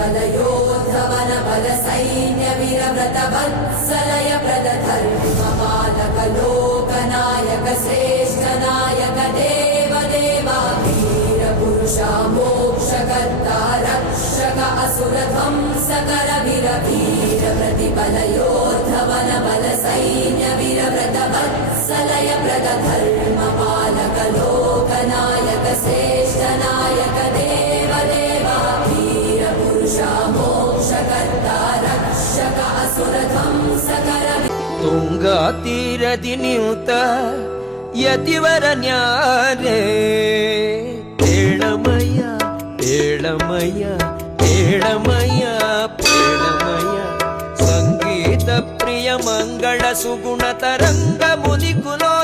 प्रतिपदयोद्धवन बल सैन्य वीरव्रत वत्सलय प्रदधर्मपालक लोकनायक श्रेष्ठ नायक देव देवा वीर पुरुषा मोक्षकर्ता रक्षक असुर ध्वंसकर वीर वीर प्रतिपदयोद्धवन बल सैन्य वीरव्रत वत्सलय प्रदधर्मपालक लोकनायक श्रेष्ठ नायक देव देवा वीर पुरुषा मोक्षकर्ता रक्षक असुर ध्वंसकर ತುಂಗಾ ತೀರದಿ ನಿಂತ ಯತಿವರ ನ್ಯಾರೆ ಏಳಮಯ್ಯ ಏಳಮಯ್ಯ ಏಳಮಯ್ಯ ಏಳಮಯ್ಯ ಸಂಗೀತ ಪ್ರಿಯ ಮಂಗಳ ಸುಗುಣ ತರಂಗ ಮುನಿ ಕುಲೋ